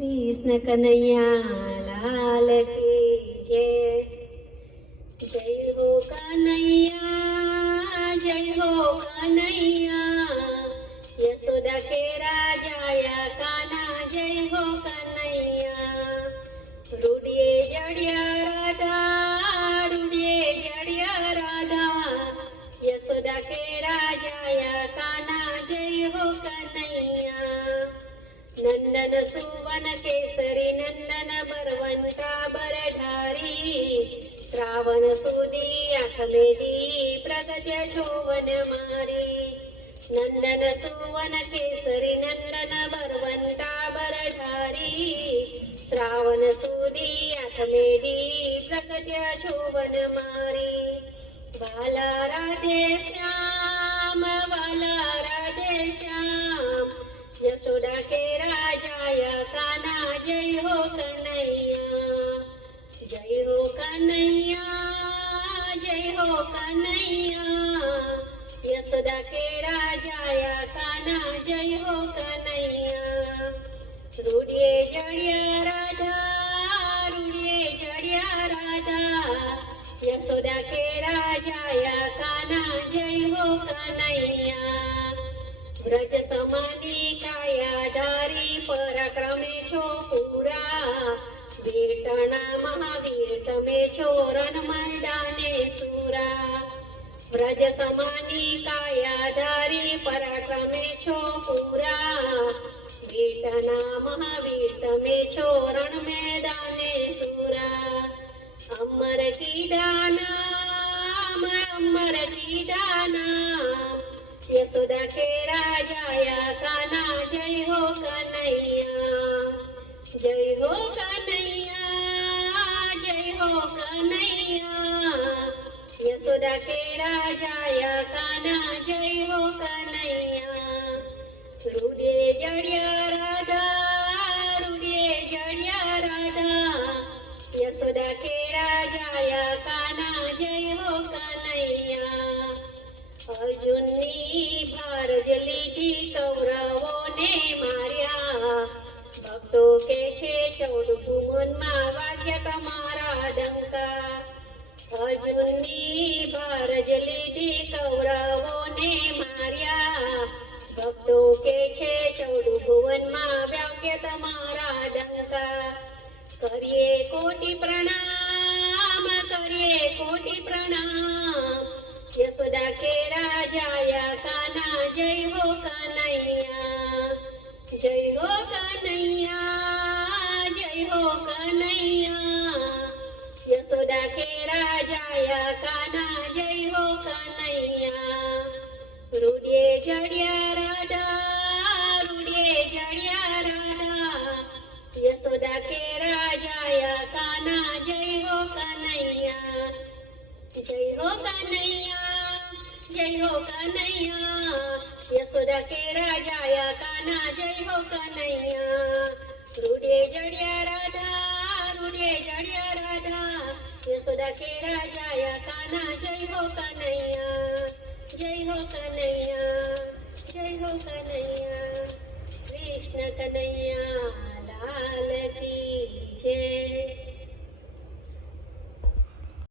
कृष्ण कन्हैया लाल की जय। जय हो कन्हैया, जय हो कन्हैया, यशोदा के राजा या कान्हा जय हो कन्हैया। रूडिये जड़िया राधा, रूडिये जड़िया राधा, यशोदा के राजा या कान्हा जय हो कन्हैया। नंदन सुवन केसरी नंदन बरवंता बरधारी, श्रावण सुदी आखमेदी प्रगट्य शोभन मारी। नंदन सुवन केसरी नंदन बरवंता बरधारी, श्रावण सुदी आखमेदी प्रगट्य शोभन मारी। बाला राधे श्याम, बाला राधे श्याम, यशोदा के राजा या कान्हा जय हो कन्हैया। जय हो कन्हैया, जय हो कन्हैया, यशोदा के राजा या कान्हा जय हो कन्हैया। रूडिये जड़िया राधा, रूडिये जड़िया राधा, यशोदा के राजा या कान्हा जय हो कन्हैया। व्रज समानी काया धारी पराक्रमे छो पूरा, वीरटना महावीर तमे छो रण मैदाने सूरा। व्रज समानी काया धारी पराक्रमे छो पूरा, वीरटना महावीर तमे छो रण मैदाने सूरा। अमर कीड़ा नाम, अमर कीड़ा नाम, यशोदा के राजा या कान्हा जय हो कन्हैया। जय हो कन्हैया, जय हो कन्हैया, यशोदा के राजा या कान्हा जय हो कन्हैया। रूडिये जड़िया राधा, रूडिये जड़िया राधा, यशोदा के राजा या कान्हा जय हो कन्हैया। अर्जुननी भारज લીધી કૌરવોને માર્યા, ભક્તો કે છે ચૌદકુ મનમાં વાગ્યા તમારા ડંકા। અર્જુનની ભારજ લીધી કૌરવોને માર્યા, ભક્તો કે છે ચૌદકુ મનમાં વાગ્યા તમારા ડંકા। કરીએ કોટી પ્રણામ, કરીએ કોટી પ્રણામ, यशोदा के राजा या कान्हा जय हो कन्हैया। जय हो कन्हैया, जय हो कन्हैया, यशोदा के राजा या कान्हा जय हो कन्हैया। रूडिये जड़िया राधा, रूडिये जड़िया राधा, यशोदा के राजा या कान्हा जय हो कन्हैया। जय हो कन्हैया, जय हो कन्हैया, यशोदा के राजा या कान्हा जय हो कन्हैया। रूडिये जड़िया राधा, रूडिये जड़िया राधा, यशोदा के राजा या कान्हा जय हो कन्हैया।